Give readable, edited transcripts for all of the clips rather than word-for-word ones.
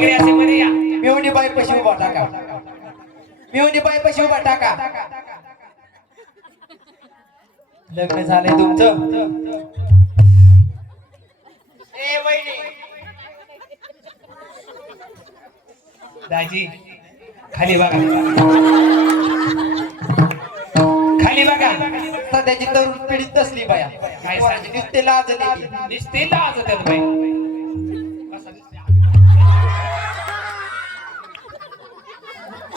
इकडे असे मध्ये या. मिवणी बाई पशी उभा टाका. मिवणी बाई पशी उभा टाका. लग्न झालंय तुमचं. ए वहिनी दाजी खाली बघा. खाली बघा. सध्याची तरुण पिढी तसली बाया काय पोराची नुसते लाज देते. नुसते लाज होत्यात बाई.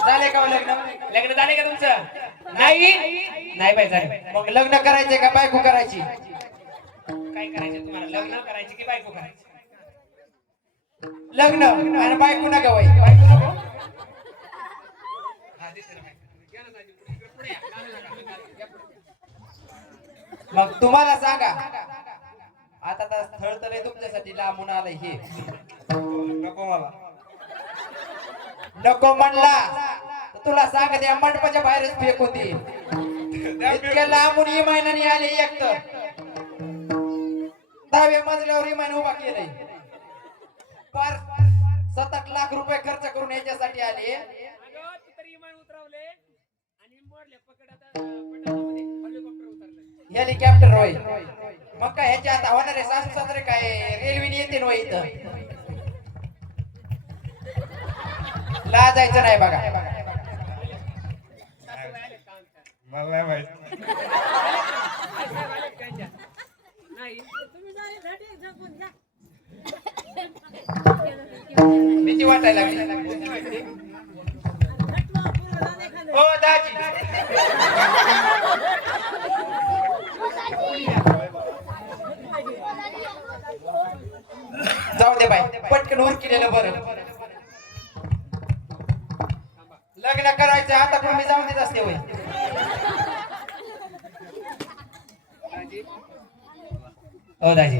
झाले का लग्न? लग्न झाले का तुमचं? नाही नाही बाई झाले. मग लग्न करायचंय का बायको करायची? काय करायचं तुम्हाला? लग्न करायचे की बायको करायची? लग्न आणि बायको नका बाई. बायको नको. मग तुम्हाला सांगा आता तर स्थळ तर आहे तुमच्यासाठी लांबून आलंय हे. नको मला. नको म्हणला तर तुला सांग त्या मंडपाच्या बाहेरच फेक होती. इतक्या लांबून इमानाने आले. एक तर 10व्या मजल्यावर इमान उभा केलंय. पार 7-8 लाख रुपये खर्च करून याच्यासाठी आले. हेलिकॉप्टर होय. मग काय ह्याच्या आता होणार आहे? सासू सासरे काय रेल्वेने येते होय इथं. लाजायचं नाही बघा. भीती वाटायला लागली. हो दाजी जाऊ दे बाई. पटकन उर केलेलं बरं. लग्न करायचं आता पण मी जाऊन देत असते होय. हो दाजी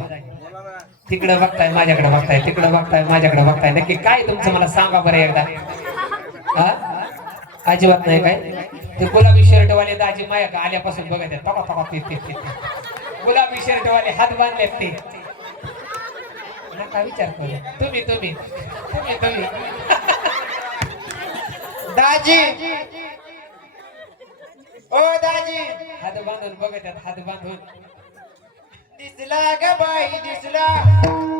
तिकडे बघताय माझ्याकडे बघताय तिकडे बघताय माझ्याकडे बघताय. नक्की काय तुमचं मला सांगा बरं एकदा. हा अजिबात नाही काय? ते गुलाबी शर्ट वाले दाजी माया आल्यापासून बघत आहेत. पका पका ते गुलाबी शर्ट वाले हात बांधलेत ते. नका विचार करू. तुम्ही तुम्ही तुम्ही तुम्ही दाजी. ओ दाजी हात बांधून बघत आहेत. हात बांधून. दिसला ग बाई दिसला.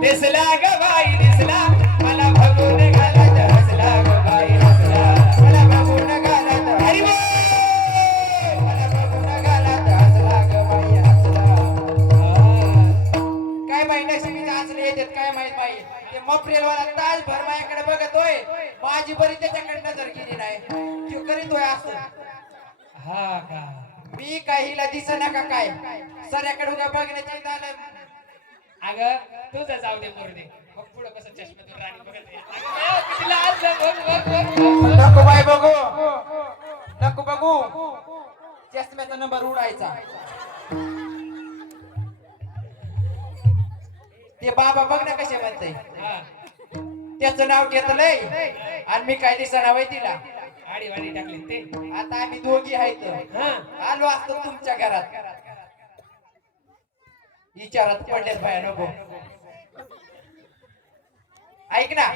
दिसला ग बाई दिसला मला बघून घालत हसला ग बाई हसला मला बघून घालत. हरी बोल. मला बघून घालत हसला ग बाई हसला. काय बाई नशिबीच हसले येतात काय माहित बाई. ते मफरेल वाला तासभर माझ्याकडे बघतोय. माझी बरी त्याच्याकडे नजर गेली नाही. तो करीतोय असं. हा का? मी काहीला दिसना का काय? सऱ्याकडे उगा बघण्याची झालं. अगं तुझं जाऊ दे मरू दे. मग पुढं कसं चष्म्यातून राणी बघत आहे. अगं, किती लाज आहे. बघ बघ बघ. नको बाई बघू. नको बघू. चष्म्याचा नंबर उडायचा. ते बाबा बघ ना कसे म्हणते. हा त्याचं नाव घेतलंय आणि मी काय दिसना वय तिला. आडी वाडी टाकली ते. आता आम्ही दोघी आहेत. हा आलो असतो तुमच्या घरात. विचारात पडलेत बाया नको. ऐक ना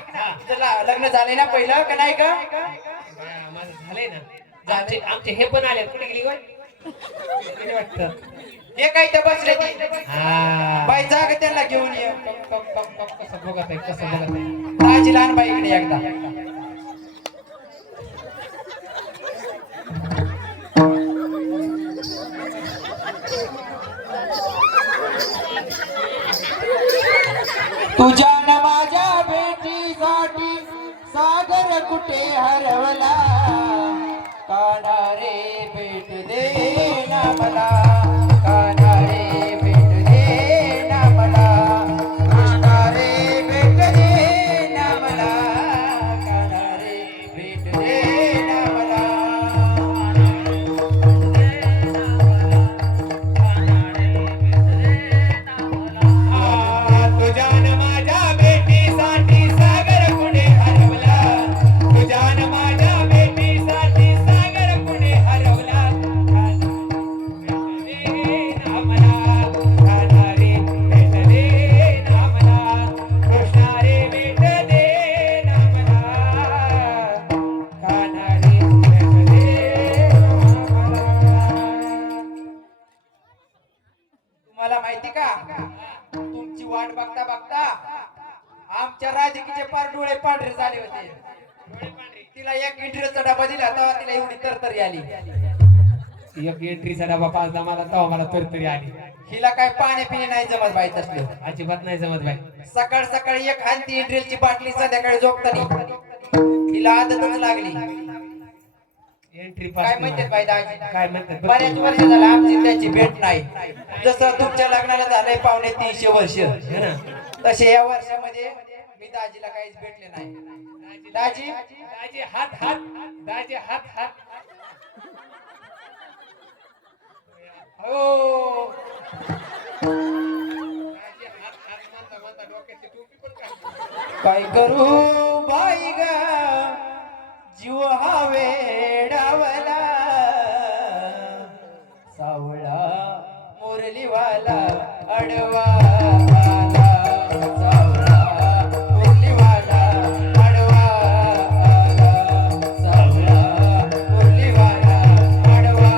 तुला लग्न झालंय ना पहिलं का नाही का? माझं झालंय ना. आमचे हे पण आले. कुठे गेली वाटतं. हे काय तर बसले ती. हा बाई जाग त्यांना घेऊन ये. कसं बघत आहे कसं बघत आहे. दाजी लहान बाई इकडे एकदा. तुझ्या न माझ्या भेटीसाठी सागर कुठे हरवला. काना रे भेट दे ना मला. काना रे भेट दे ना मला. काना रे भेट दे ना मला. काना रे भेट दे ना मला. तुझ्या न माझ्या भेटीसाठी सागर कुठे हरवला. तुझ्या न माझ्या भेटीसाठी सागर कुठे हरवला. राधिकेचे पार डोळे पांढरे झाले होते. तिला एक इंटरचा डबा दिला तेव्हा तिला एवढी तरतरी आली. एक एंट्रीचा डबा पाजला मला तेव्हा मला तरतरी आली. हिला काय पाणी पिणे नाही जमत बाई तसलं. अजिबात नाही जमत बाई. सकाळ सकाळी एक हानती इंटरेलची बाटली संध्याकाळी झोपतानी तिला आदतच लागली. एंट्री काय पास म्हणतात बाई दाजी? काय म्हणतात बऱ्याच वर्ष झालं आमची त्याची भेट नाही. जसं तुमच्या लग्नाला झालंय 350 वर्ष है ना. तसे या वर्षामध्ये मी दाजीला काहीच भेटले नाही. दाजी दाजी हात हात दाजी हात हात. हो दाजी हात हात म्हणता म्हणता डोक्याची टोपी पण काढली. काय करू बाई ग जीव हा वेडावला सावळा मुरलीवाला अडवा आला. सावळा मुरलीवाला अडवा आला. सावळा मुरलीवाला अडवा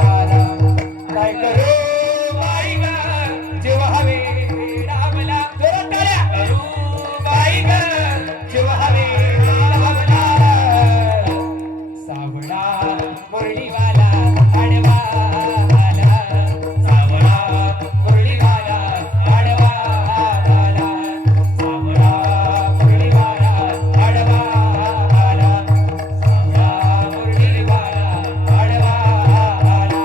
आला. काय करू बाई ग जीव हा वेडावला. जोरात टाळ्या. करू बाई ग जीव हा वेडावला. सावळा मुरलीवाला अडवा आला. सावळा मुरलीवाला अडवा आला. सावळा मुरलीवाला अडवा आला. सावळा मुरलीवाला अडवा आला.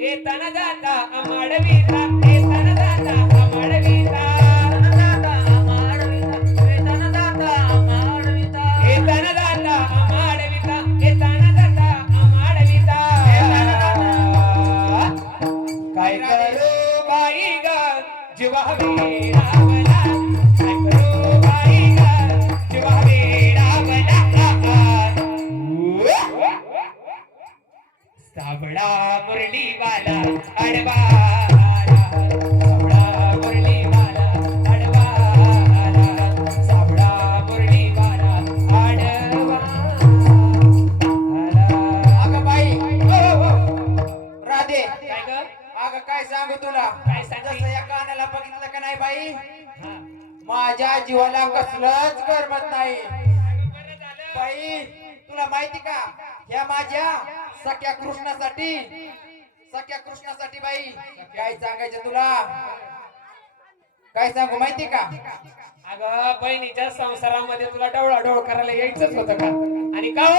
येताना जाता अमाडवीता येताना जाता अमाडवीता येताना जाता अमाडवीता येताना जाता अमाडवीता येताना जाता अमाडवीता. काय करू बाई ग जीवा वेडावला. काय करू बाई ग जीवा वेडावला. सावळा मुरलीवाला अडवा आला. सावळा मुरलीवाला अडवा आला. सावळा मुरलीवाला अडवा आला. अगं बाई राधे काय ग? अगं काय सांगू तुला. काय सांगते? जसं या कानाला बघितलं का नाही बाई हा. माझ्या जीवाला कसलंच करमत नाही. अगं बरं झालं. बाई तुला माहिती का ह्या माझ्या सख्या कृष्णासाठी बाई काय सांगायचं तुला. काय सांगू माहिती का. अगं बहिणीच्या संसारामध्ये तुला डवळाडोळ करायला यायचंच होतं का? आणि का हो?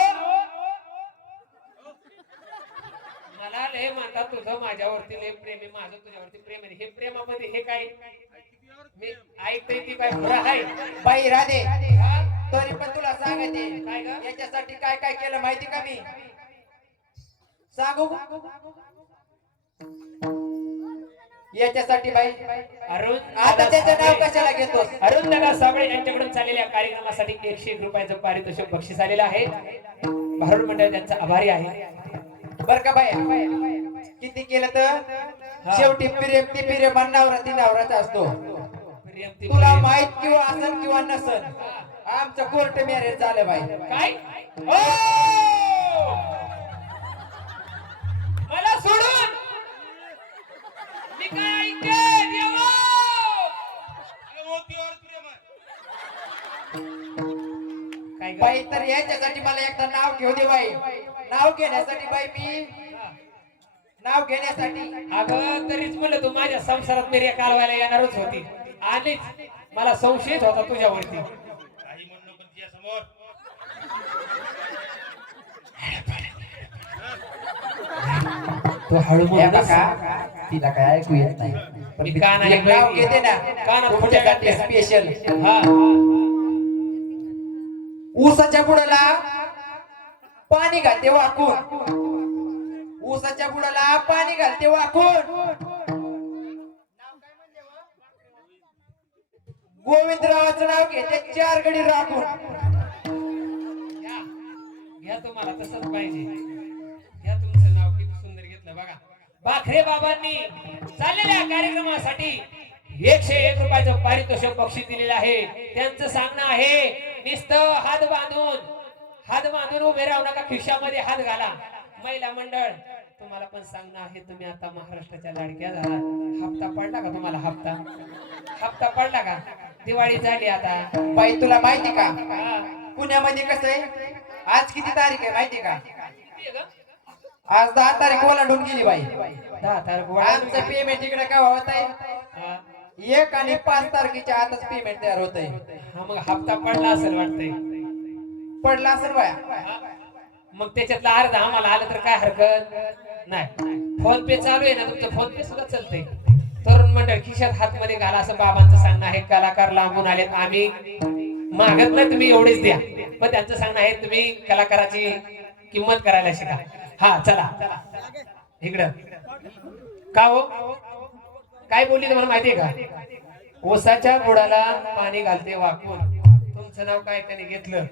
मला लय म्हणतात तुझं माझ्यावरती लय प्रेम आहे, माझं तुझ्यावरती प्रेम आहे. हे प्रेमामध्ये हे काय मी ऐकतोय ती काय खरं आहे? बाई राधे हा? तरी पण तुला सांगते काय ग? याच्यासाठी काय काय केलं माहिती का मी सांगू. याच्यासाठी बाई अरुण आता त्याचं नाव कशाला घेतोस. अरुण दादा साबळे यांच्याकडून चाललेल्या कार्यक्रमासाठी 101 रुपयाचं पारितोषिक बक्षीस आलेलं आहे. भारुड मंडळ त्यांचा आभारी आहे. बर का बाई किती केलं तर शेवटी प्रेम ती प्रेम नवरा ती नवराच असतो. प्रेम ती तुला प्रेम. माहित किंवा असन किंवा नसन आमचं कोर्ट मॅरेज झालं बाई. काय ओ! मला सोडून मी काय ऐकते देवा. काय ग? बाई तर याच्यासाठी मला एकदा नाव घेऊ दे बाई. नाव घेण्यासाठी बाई मी नाव घेण्यासाठी अगं तरीच म्हणलं तू माझ्या संसारात मिर्या कालवायला येणारच होती. आलीच मला संशयच होता तुझ्यावरती. काही म्हणणं पण तिच्या समोर तू हळू हे बोल बघा, तिला काय ऐकू येत नाही पण मी मी कानाला एक नाव बाई- घेते ना कानात तुमच्यासाठी फुट्या स्पेशल. हा ऊसाच्या बुडाला पाणी घालते वाकून. ऊसाच्या बुडाला पाणी घालते वाकून. गोविंदरावाचं नाव घेते 4 गडी राखून. घ्या घ्या तुम्हाला तसंच पाहिजे. घ्या तुमचं नाव किती सुंदर घेतलं बघा. बाखरे बाबांनी चाललेल्या कार्यक्रमासाठी 101 रुपयाचं पारितोषिक बक्षीस दिलेलं आहे. त्यांचं सांगणं आहे नुसतं हात बांधून उभे राहू नका, खिशामध्ये हात घाला. महिला मंडळ तुम्हाला पण सांगणं आहे, तुम्ही आता महाराष्ट्राच्या लाडक्या झाला. हप्ता पडला का तुम्हाला? हप्ता पडला का? दिवाळी झाली आता. बाई तुला माहिती का हा. पुण्यामध्ये कसं आहे आज किती तारीख आहे माहिती का किती आहे ग? आज 10 तारीख ओलांडून गेली बाई 10 तारीख आमचं पेमेंट इकडे काय होत आहे हा. 1 आणि 5 तारखेच्या आतच पेमेंट तयार होत आहे हा, मग हप्ता पडला असेल वाटतंय. पडला असेल बाया हा. मग त्याच्यातला अर्धा आम्हाला आलं तर काय हरकत नाही. फोन पे चालू आहे ना तुमचं, फोन पे सुद्धा चालतंय. तरुण मंडळ खिशात हात मध्ये घाला असं बाबांचं सांगणं आहे. कलाकार लांबून आलेत, आम्ही मागत नाही तुम्ही एवढेच द्या, पण त्यांचं सांगणं आहे तुम्ही कलाकाराची किंमत करायला शिका. हा चला इकडं. का हो काय बोलली तुम्हाला माहितीये का? ओसाच्या बुडाला पाणी घालते वाकून. तुमचं नाव काय त्याने घेतलं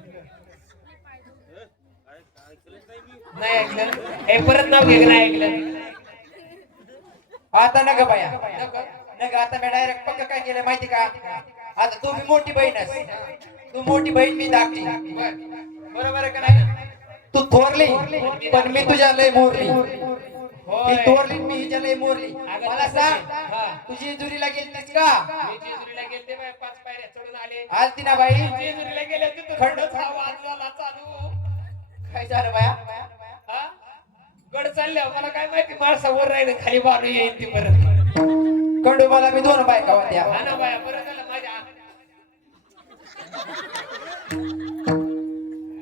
नाही ऐकलं? हे परत नाव घे, नाही ऐकलं? आता नका बाया नका आता मी डायरेक्ट पक्क काय केलं माहिती का आता तू मी मोठी बहीणच तू मोठी बहीण मी धाकटी बरोबर आहे का नाही तू थोरली पण मी तुझ्या लय मोरली ती थोरली मी हिच्या लय मोरली मला सांग तुझी जेजुरीला गेलतीस का मी जेजुरीला गेलते बाय, 5 पायऱ्या चढून आले. आलती ना बाई जेजुरीला गेले तिथं खंडच हा वाद झाला चालू. काय झालं बाया हा? गड चालल्यावर मला काय माहिती माणसावर राहिले खाली बाणू येईल ती परत. खंडोबाला मी 2 बायका होत्या हा ना बाया, परत झालं माझ्या.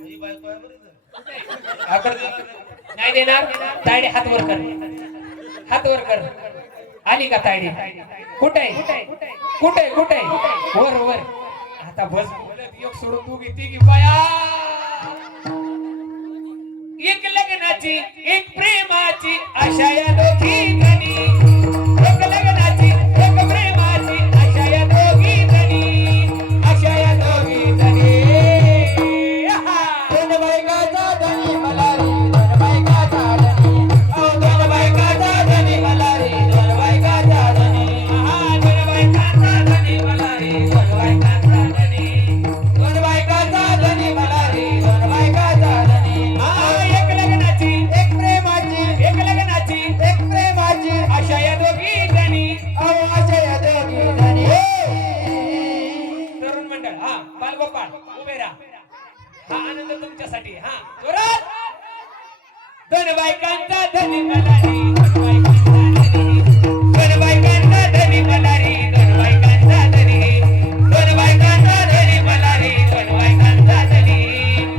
ही बायको आहे बरं का? नाही देणार. तायडे हात वर कर, हात वर कर. आली का तायडी? कुठे कुठे कुठे? वर वर. आता बस बोलत एक सोडून तू घेती की बाया. एक लग्नाची एक प्रेमाची आशा या दोघी जणी. एक लग्नाची एक प्रेमाची आशा या दोघी जणी. आशा या दोघी जणी. दोन बायकाचा धनी मला रे दोन बायकाचा धनी ओ दोन बायकाचा धनी मला रे दोन बायकाचा धनी दोन बायकांचा धनी मला रे दोन बायकांचा धनी. दोन बायकाचा धनी मला रे दोन बायकाचा धनी एक लग्नाची एक प्रेमाची एक लग्नाची एक प्रेमाची आशा या दोघी जणी. आशा या दोघी धनी तरुण मंडळ हा बालगोपाळ उभे राहा. हा आनंद तुमच्यासाठी. हा जोरात. दोन बायकांचा धनी मला रे दोन बायकांचा धनी. दोन बायकांचा धनी मला रे दोन बायकांचा धनी. दोन बायकांचा धनी मला रे दोन बायकांचा धनी.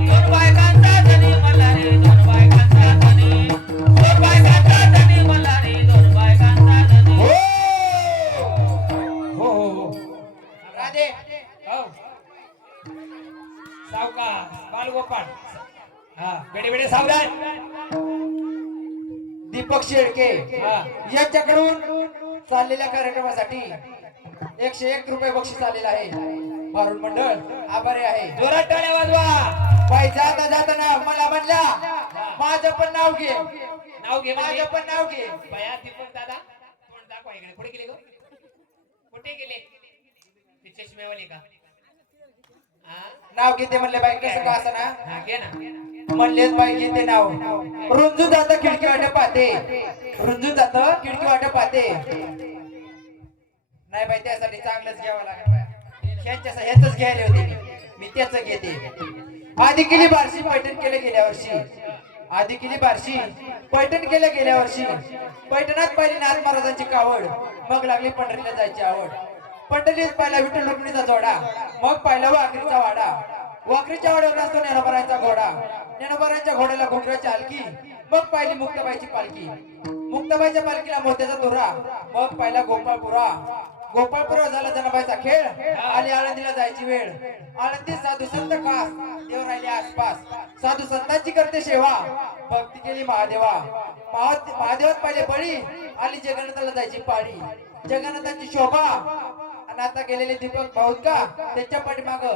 दोन बायकांचा धनी मला रे दोन बायकांचा धनी. दोन बायकांचा धनी मला रे दोन बायकांचा धनी. हो हो हो. राधे हो. सावकाश बालगोपाळ. हा बेडे बेडे सावधान. दीपक शेळके हा. यांच्याकडून चाललेल्या कार्यक्रमासाठी 101 रुपये बक्षीस आलेलं आहे भारुड मंडळ आभारी आहे जोरात टाळ्या वाजवा. बाई जाता जाताना मला म्हणल्या माझं पण नाव घे नाव घे म्हणजे? माझं पण नाव घे बया दीपक दादा तोंड दाखवा इकडे. कुठे गेले गो? कुठे गेले? ते चष्मेवाले का? हा? नाव घेते म्हणले बाई कसं का असं ना हा घे ना. म्हणलेच बाई घेते नाव रुंजून जातं खिडकी वाट पाहते रुंजून जातं खिडकी वाट पाहते नाही बाई त्यासाठी चांगलंच घ्यावं लागेल ह्याच घ्यायला होते मी त्याच घेते आधी केली बारशी पैठण केलं गेल्या वर्षी आधी केली बारशी पैठण केलं गेल्या वर्षी पैठणात पहिली नाथ महाराजांची कावड मग लागली पंढरीला जायची आवड पंढरीत पहिला विठ्ठल रुक्मिणीचा जोडा मग पहिला वाकरीचा वाडा वाकरीच्या वाड्यावर असतो ज्ञानोबारांचा घोडा ज्ञानोबारांच्या घोड्याला घोंगराची हलकी मग पाहिली मुक्ताबाईची पालखी मुक्ताबाईच्या पालखीला मोत्याचा दोरा मग पहिला गोपाळपुरा गोपाळपुरा झाला जनाबाईचा खेळ आली आळंदीला जायची वेळ आळंदी साधू संत कास देव राहिले आसपास साधू संतांची करते सेवा भक्ती केली महादेवा महादेवात पहिले बळी आली जगन्नाथाला जायची पाळी जगन्नाथाची शोभा आणि आता गेलेले दीपक भाऊत का त्यांच्या पाठीमाग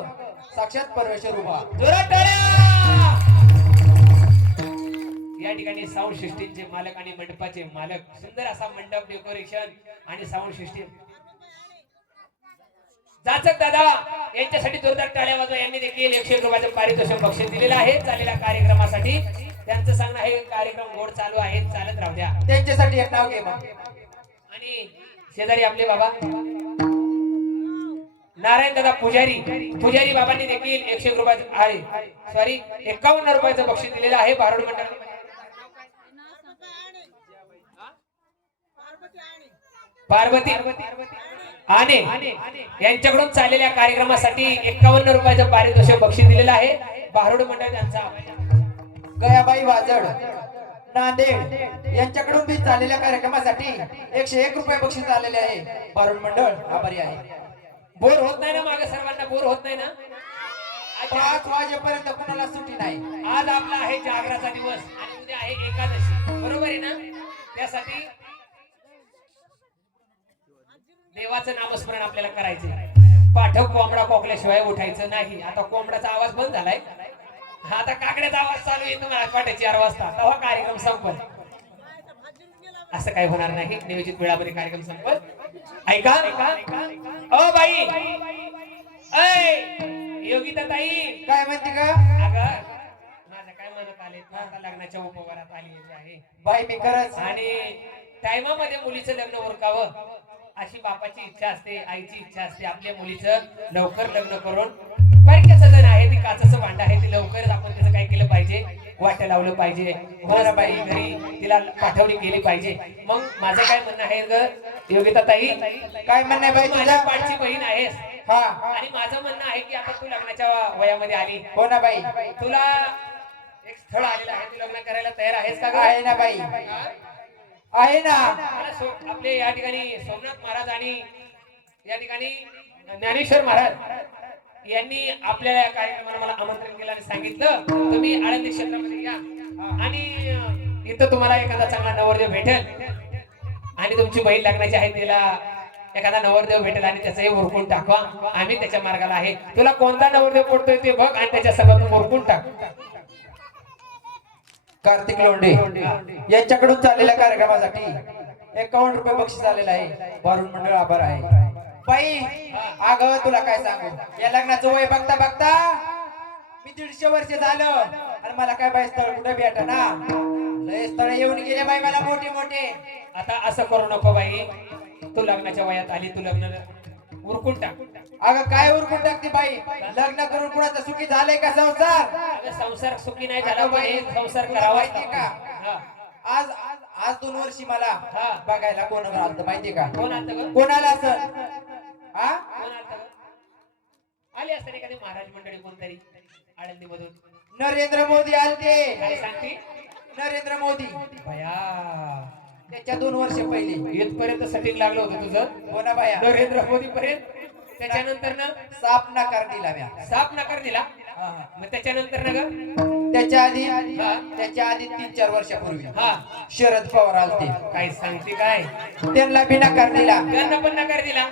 साक्षात परमेश्वर उभा जोरात टाळ्या. या ठिकाणी साऊंड सिस्टीमचे मालक आणि मंडपाचे मालक सुंदर असा मंडप डेकोरेशन आणि साऊंड सिस्टीम जाचक दादा यांच्यासाठी जोरदार टाळ्या वाजवा. यांनी देखील 101 रुपयाचं पारितोषिक बक्षीस दिलेलं आहे चाललेल्या कार्यक्रमासाठी. त्यांचं सांगणं आहे कार्यक्रम गोड चालू आहे चालत राहू द्या. त्यांच्यासाठी एक नाव घे मग आणि शेजारी आपले बाबा नारायण दादा पुजारी बाबांनी देखील 101 रुपयाचं आहे सॉरी 51 रुपयाचं बक्षीस दिलेलं आहे भारुड मंडळ पार्वती आने यांच्याकडून चाललेल्या कार्यक्रमासाठी 51 रुपयाचं पारितोषिक बक्षीस दिलेलं आहे भारुड मंडळ यांचा गयाबाई वाजड नांदेड यांच्याकडून मी चाललेल्या कार्यक्रमासाठी 101 रुपये बक्षीस आलेले आहे भारुड मंडळ आभारी आहे. बोर होत नाही ना मागे सर्वांना बोर होत नाही ना 5 वाजेपर्यंत कोणाला सुट्टी नाही. आज आपला आहे जागराचा दिवस आणि उद्या आहे एकादशी बरोबर आहे ना त्यासाठी देवाचं नामस्मरण आपल्याला करायचं पाठक कोंबडा कोकल्याशिवाय उठायचं नाही. आता कोंबड्याचा आवाज बंद झालाय आता काकड्याचा आवाज चालू आहे तुम्हाला पाठे 4 वाजता तेव्हा कार्यक्रम संपल असं काही होणार नाही नियोजित वेळामध्ये कार्यक्रम संपल ऐका ओ बाई योगिता ताई काय म्हणते का अगं माझं काय म्हणत आले आता लग्नाच्या उपवारात आली आहे बाई मी खरंच आणि टायमामध्ये मुलीचं लग्न उरकावं अशी बापाची इच्छा असते आईची इच्छा असते आपल्या मुलीचं लवकर लग्न करून बारक्याचं जण आहे ती काचाचं भांड आहे ती लवकरच आपण त्याचं काय केलं पाहिजे वाट्या लावलं पाहिजे बरं बाई घरी तिला पाठवणी केली पाहिजे. मग माझं काय म्हणणं आहे ग योगिता ताई काय म्हणणं आहे बाई माझ्या तुझ्या पाठची बहीण आहेस हा आणि माझं म्हणणं आहे की आता तू लग्नाच्या वयामध्ये आली हो ना बाई तुला एक स्थळ आलेलं आहे तू लग्न करायला तयार आहेस का ग? आहे ना बाई आहे ना मला आपले या ठिकाणी सोमनाथ महाराज आणि या ठिकाणी ज्ञानेश्वर महाराज यांनी आपल्या या कार्यक्रमाला मला आमंत्रण केलं आणि सांगितलं तुम्ही आळंदी क्षेत्रामध्ये या आणि इथं तुम्हाला एखादा चांगला नवरदेव भेटेल आणि तुमची बहीण लग्नाची आहे तिला एखादा नवरदेव भेटेल आणि त्याचंही उरकून टाकवा आम्ही त्याच्या मार्गाला आहे तुला कोणता नवरदेव पडतोय ते बघ आणि त्याच्या सगळं उरकून टाक. कार्तिक लोंढे यांच्याकडून चाललेल्या कार्यक्रमासाठी 51 रुपये बक्षीस आलेलं आहे भारुड मंडळ आभार आहे. बाई अगं तुला काय सांगू या लग्नाचं वय बघता बघता मी 150 वर्ष झालं आणि मला काय बाई स्थळ कुठे भेटा ना लय स्थळ येऊन गेले बाई मला मोठे मोठे. आता असं करू नको बाई तू लग्नाच्या वयात आली तू लग्न उरकून टाक. अगं काय उरकून टाकते बाई लग्न करून कुणाचा सुखी झालंय का संसार अगं संसार सुखी नाही झाला अगं पण बाई, एक संसार तुला करावा माहिती का आज आज आज 2 वर्षी मला बघायला कोण आलं माहिती का कोण आलत ग कोणाला असं हा कोण आलत ग आले असते एखादी महाराज मंडळी कोणतरी आळंदी मधून नरेंद्र मोदी आलते काय सांगते नरेंद्र मोदी भया त्याच्या 2 वर्ष पहिले इथपर्यंत सेटिंग लागलं होतं तुझं हो ना बाया नरेंद्र मोदी पर्यंत त्याच्यानंतर ना साप नकार दिला म्या साप नकार दिला हा, हा. मग त्याच्यानंतर ना ग त्याच्या आधी 3-4 वर्षापूर्वी हा शरद पवार आलते काय सांगते काय त्यांना बी नकार दिला त्यांना पण नकार दिला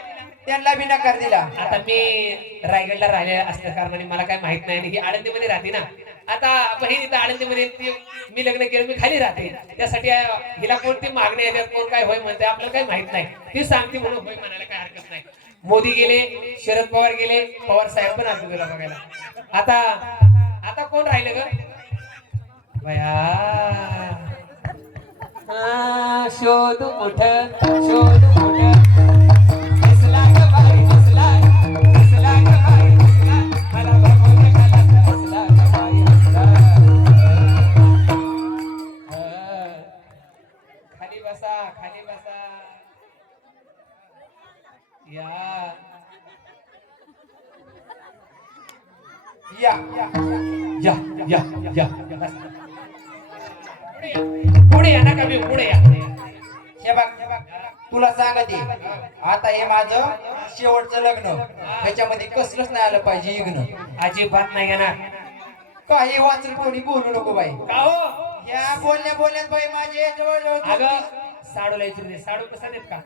त्यांना बी नकार दिला आता मी रायगडला राहिले असल्या कारणाने मला काय माहित नाही आणि ही आळंदीमध्ये राहते ना आता बहीण इथं आळंदीमध्ये मी लग्न केलं मी खाली राहते त्यासाठी हिला कोणती मागणी येतात कोण काय होय म्हणते आपल्याला काही माहित नाही ती सांगते म्हणून होय म्हणायला काय हरकत नाही. मोदी गेले शरद पवार गेले पवार साहेब पण आले तुला बघायला. आता आता कोण राहिलं ग बया शोध मोठ शोध मोठ दिसला ग बाई दिसला दिसला ग बाई दिसला मला बघून कला दिसला ग बाई दिसला. खाली बसा खाली बसा या या या या या पुढे या नका मी पुढे या हे बघ तुला सांगते आता हे माझं शेवटचं लग्न ह्याच्यामध्ये कसलंच नाही आलं पाहिजे इग्न अजिबात नाही येणार काही वाचून कोणी बोलू नको बाई का हो या बोलण्यात बाई माझे जवळ अगं साडूला विचारू दे साडू कसा देत का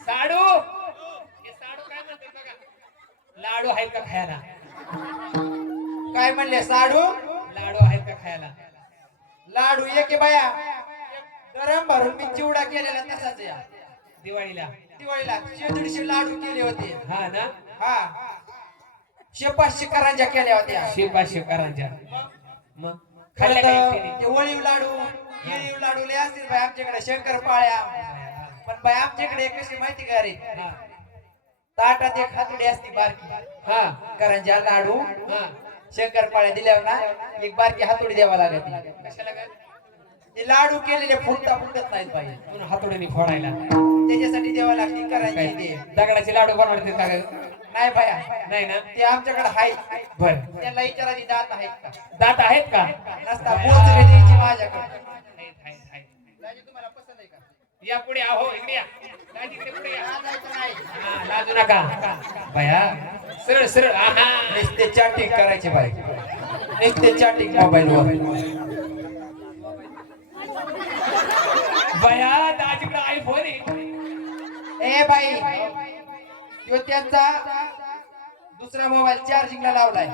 साडू हे साडू काय म्हणतात बघा लाडू आहेत का खायला काय म्हणले साडू लाडू आहेत का खायला लाडू ये बाया गरम भरून मी चिवडा केलेला तसाच या दिवाळीला दिवाळीला 150 लाडू केले होते हा ना हा 500 करंज्या केल्या होत्या शिपाशी करांच्या मग खरं खाल्ल्या तर काय ते वळीव लाडू येळीव लाडू लय असतील बाई आमच्याकडे शंकरपाळ्या पण बाई आमच्याकडे कशी माहिती का रे ताटात एक हातडी असती बारकी हा करंजा लाडू हा शंकरपाळ्या दिल्यावर ना एक बारकी हातोडी द्यावा लागते कशाला काय ते लाडू केलेले फुटत नाहीत पाहिजे म्हणून हातोडीने फोडायला त्याच्यासाठी द्यावा लागते करंजी काय ते दगडाचे लाडू बनवते का ग? नाही भाया नाही ना ते आमच्याकडे आहेत बर त्याला विचारायची दात आहेत का दात आहेत का नसता पोचले द्यायची माझ्याकडे आहेत, आहेत, आहेत. दाजी तुम्हाला पसंत आहे का या पुढे आहो इकडे या दाजी, इकडे पुढे या लाजायचं नाही हा, लाजू नका बया सरळ सरळ आहा नुसते चॅटिंग करायचे बाई नुसते चॅटिंग मोबाईल वर बया दाजीकडे आयफोन आहे ए बाई तो त्यांचा दुसरा मोबाईल चार्जिंगला लावलाय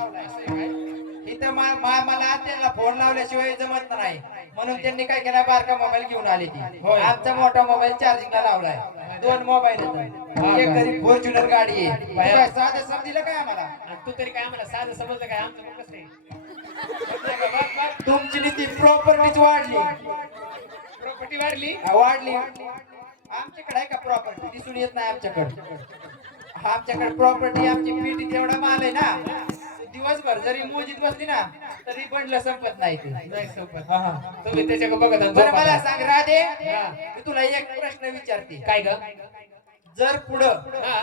इथं मला त्यांना फोन लावल्याशिवाय जमत नाही म्हणून त्यांनी काय केलं बारका मोबाईल घेऊन आले ती होय. आमचा मोठा मोबाईल चार्जिंगला लावलाय 2 मोबाईल आहेत एक तरी फॉर्च्युनर गाडी आहे तू काय साधं समजलं काय आम्हाला आणि तू तरी काय मला साधं समजलं काय आमचं मग कसं आहे तुमची नीती प्रॉपर्टीच वाढली प्रॉपर्टी वाढली वाढली आमच्याकडे आहे का प्रॉपर्टी दिसून येत नाही आमच्याकडे प्रॉपर्टी आमची पेटी तेवढा माल आहे ना दिवसभर जरी मोजीत बसली ना तरी बंडलं संपत नाही ते नाही संपत. हा, हा. तुम्ही त्याच्याकडे बघत आणि बरं मला झोपता. सांग राधे हा. मी तुला एक प्रश्न विचारते काय ग जर पुढं हा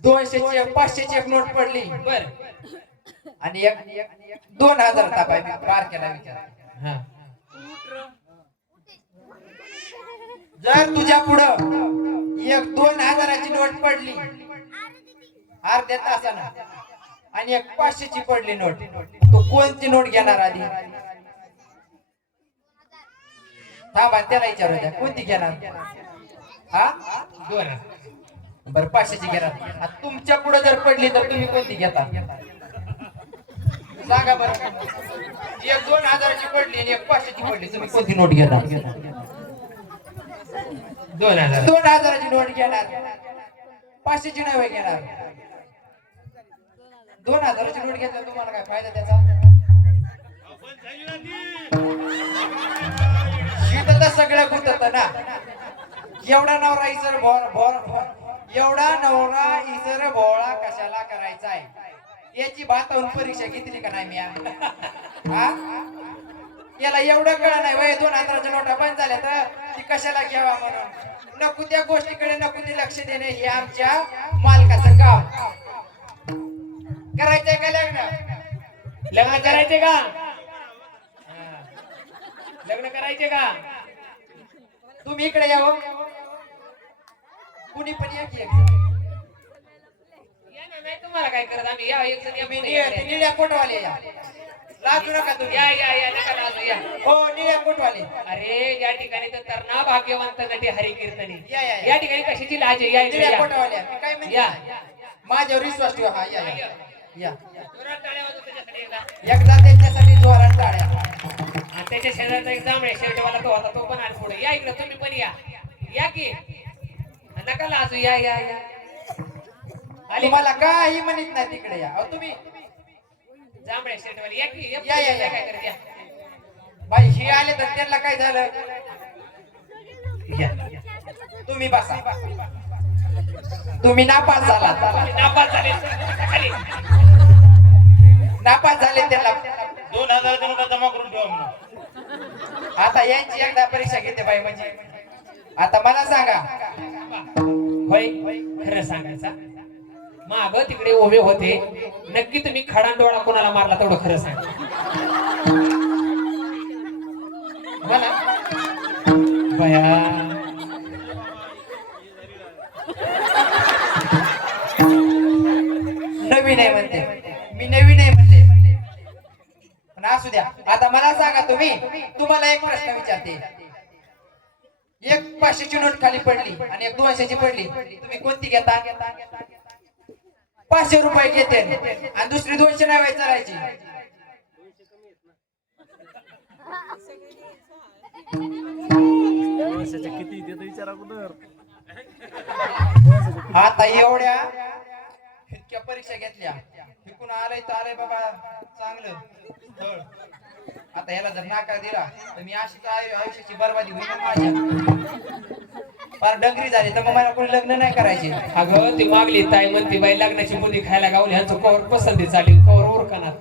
200ची 500ची एक नोट पडली बर आणि एक 2000 तापाय मी बारक्याला विचार हा जर तुझ्या पुढं एक 2000ची नोट पडली अर्ध्या तासानं आणि एक 500ची पडली नोट तू कोणती नोट घेणार आधी थांबा त्याला विचारू द्या कोणती घेणार हा दोन बरं 500ची घेणार आता तुमच्या पुढे जर पडली तर तुम्ही कोणती घेता सांगा बरं एक 2000ची पडली आणि एक 500ची पडली तुम्ही कोणती नोट घेता 2000 2000ची नोट घेणार 500ची नव्हे घेणार 2000ची नोट घेतल्या तुम्हाला काय फायदा त्याचा शीत तर सगळं गुतत ना एवढा नवरा इसर एवढा नवरा इसर भोळा कशाला करायचा आहे याची भातावून परीक्षा घेतली का नाही मी हा याला एवढं कळ नाही वय 2000च्या नोटा बंद झाल्या तर ती कशाला घ्यावा म्हणून नको त्या गोष्टीकडे नको ते लक्ष देणे हे आमच्या मालकाचं काम करायचंय का लग्न करायचे का लग्न करायचे का तुम्ही इकडे यावं कुणी पण या की या ना, नाही तुम्हाला काय करत आम्ही या एक जण या, मी पुढे या. निळ्या कोटवाले या लाजू नका तुम्ही या नका लाजू या हो निळ्या कोटवाले अरे या ठिकाणी तर तरणा भाग्यवंत नटी हरी कीर्तनी या. या ठिकाणी कशाची लाज आहे या इकडे निळ्या या. कोटवाले मी काय म्हणते या. माझ्यावर विश्वास ठेवा हा या या जोरात टाळ्या वाजवा त्याच्यासाठी एकदा. एकदा त्यांच्यासाठी जोरात टाळ्या आणि त्याच्या शेजारचा एक जांभळे शर्टवाला तो होता तो पण आणि पुढे या इकडे तुम्ही पण या की नका लाजू या आली तुम्हाला काही म्हणत नाही तिकडे या अहो तुम्ही जांभळे शर्टवाले या की या. काय करत या बाई हे आले तर त्यांना काय झालं या. तुम्ही बसा तुम्ही नापास झाला नापास झाले खाली नापास झाले त्यांना 2000 नोटा जमा करून ठेवा म्हणून आता यांची एकदा परीक्षा घेते बाई म्हणजे आता मला सांगा होय खरं सांगायचा माग तिकडे उभे होते नक्की तुम्ही खडांडोळा कोणाला मारला तेवढं खरं सांग मला बया नवीन आहे म्हणते मी नवीन आहे म्हणते पण असू द्या आता मला सांगा तुम्हाला एक प्रश्न विचारते एक 500ची नोट खाली पडली आणि एक 200ची पडली तुम्ही कोणती घेता 500 रुपये घेते आणि दुसरी 200 नाही चालायची किती देतो विचारा अगोदर आता एवढ्या इतक्या परीक्षा घेतल्या शिकून आलंय तर आलंय बाबा चांगलं स्थळ. आता ह्याला जर नाकार दिला तर मी अशीच आयुष्याची बरबादी होईल माझ्या फार डंगरी झाली तर मग मला कोणी लग्न नाही करायचे. अगं ती मागली ताई म्हणते बाई लग्नाची बुंदी खायला गावली ह्यांचं कवर पसंती चालली कवर ओरकणार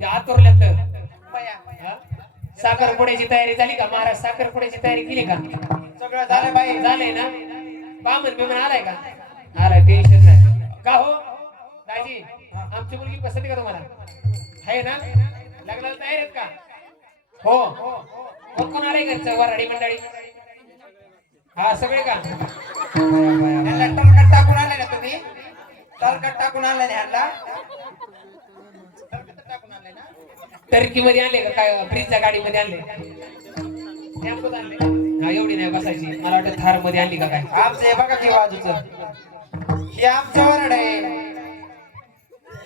ते आतुरल्यातलं बाया, साखरपुड्याची तयारी झाली का महाराज साखरपुड्याची तयारी केली का सगळं झालं बाई. झालंय ना बामन बिमन आलाय का आलाय टेन्शन नाही का हो दाजी आमची मुलगी पसंती का तुम्हाला आहे ना लग्नाला तयार आहेत का हो कोण कोण आले घरचं वराडी मंडळी हा सगळे का ह्यांना टरकट टाकून आणले ना तुम्ही? टरकट टाकून आणले ना ह्यांना? टरकट टाकून आणले ना? टर्की मध्ये आणले का काय फ्रीजच्या गाडीमध्ये आणले टेम्पोत आणले हा एवढी नाही बसायची मला वाटतं थार मध्ये आणली का काय आमचं हे बघा की बाजूचं हे आमचं वरड आहे.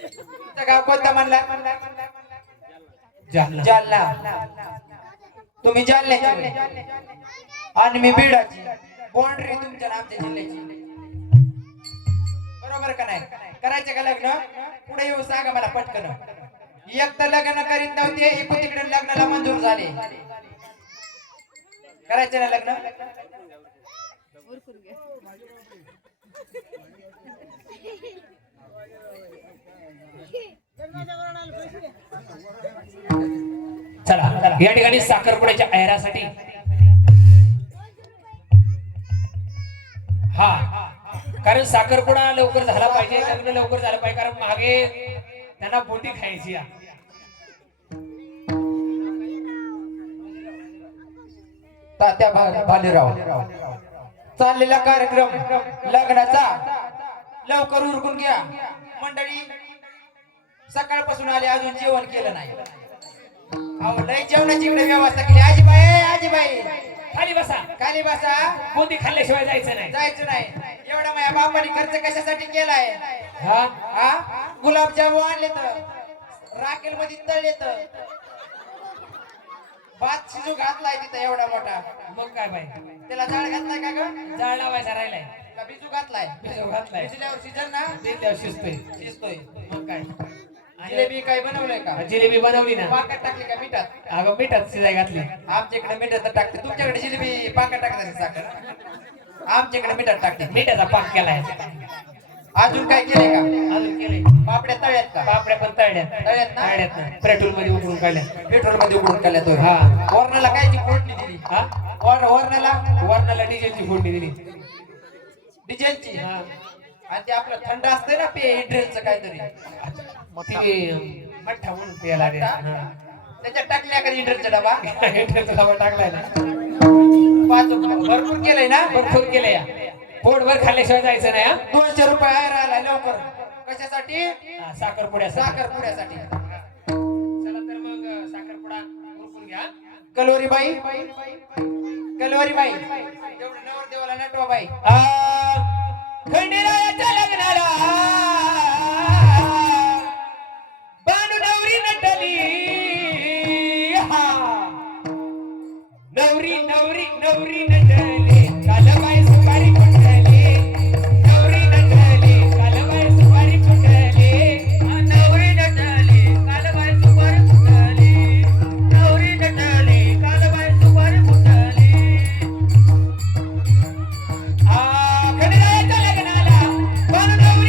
तुमचं गाव कोणतं म्हणला? जालना जालना. तुम्ही जालन्याची होय. आणि मी बीडाची. बाउंड्री तुमच्या आणि आमच्या जिल्ह्याची. बरोबर का नाही? करायचं का लग्न? पुढे येऊ सांगा मला पटकन. एक तर लग्न करीत नव्हते एकूण तिकडे लग्नाला मंजूर झाले. करायचं ना लग्न? चला या ठिकाणी साखरपुड्याच्या ऐरासाठी हा कारण साखरपुडा लवकर झाला पाहिजे लग्न लवकर झालं पाहिजे कारण मागे त्यांना बोटी खायची आहे. तात्या भालेराव चाललेला कार्यक्रम लग्नाचा लवकर उरकून घ्या. मंडळी सकाळपासून आले अजून जेवण केलं नाही. अहो लय जेवणाची इकडे व्यवस्था केली. आजीबाई खाली बसा खाली बसा. बोटी खाल्ल्याशिवाय जायचं नाही जायचं नाही. एवढा माझ्या बापाने खर्च कशासाठी केलाय? हा हा गुलाबजामू आणले तर राखेल मध्ये तळले तर भात शिजू घातलाय तिथं एवढा मोठा. मग काय बाई त्याला जाळ घातलाय का ग? जाळ लावायचा राहिलाय का बिजू घातलाय? बिजू घातलाय. भिजल्यावर शिजन ना? देव शिजतोय शिजतोय. मग काय जिलेबी काय बनवलंय का? जिलेबी बनवली ना पाकात टाकली का मिठात? अगं मिठात शिजाय घातली आमच्याकडे मिठात टाकते. तुमच्याकडे जिलेबी पाकात टाकत असेल साखर. आमच्याकडे मिठात टाकते. मिठाचा पाक केलाय अजून काय केलंय का? अजून केले पापड्या तळ्यात का? पापड्या पण तळल्यात तळ्यात ना? तळल्यात ना पेट्रोल मध्ये उकळून काढल्या पेट्रोल मध्ये उकडून केल्या तो. हा. वरणाला कायची फोडणी दिली? हा वरणाला वरणाला डिझेलची फोडणी दिली डिझेलची. हा. आणि ते आपलं थंड असतंय ना पे ड्रिलचं काहीतरी ती मठ्ठा म्हणून प्यायला आली. हा. त्याच्यात टाकल्या का इंटरचा डबा? हेठेचा डबा टाकलाय ना पाच भरपूर केलंय ना? भरपूर केलं या पोटभर खाल्ल्याशिवाय जायचं नाही हा 200 रुपये आहे राहिला लवकर. कशासाठी? हा, साखरपुड्यासाठी साखरपुड्यासाठी. चला तर मग साखरपुडा उरकून घ्या कलोरीबाई एवढं नवरदेवाला नटवाबाई. खंडेरायाच्या लग्नाला बानू नवरी नटली हा नवरी नवरी नवरी नटली कालबाई सुपारी कुंडली नवरी नटली कालबाई सुपारी कुंडली नवरी नटली कालबाई सुपारी कुंडली नवरी नटली कालबाई सुपारी कुंडली खंडेरायाच्या लग्नाला बानू नवरी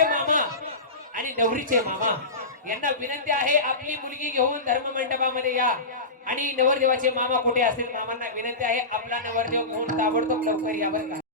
वराचे मामा आणि नवरीचे मामा यांना विनंती आहे आपली मुलगी घेऊन धर्म मंडपामध्ये या आणि नवरदेवाचे मामा कुठे असतील मामांना विनंती आहे आपला नवरदेव घेऊन ताबडतोब लवकर या बरं का.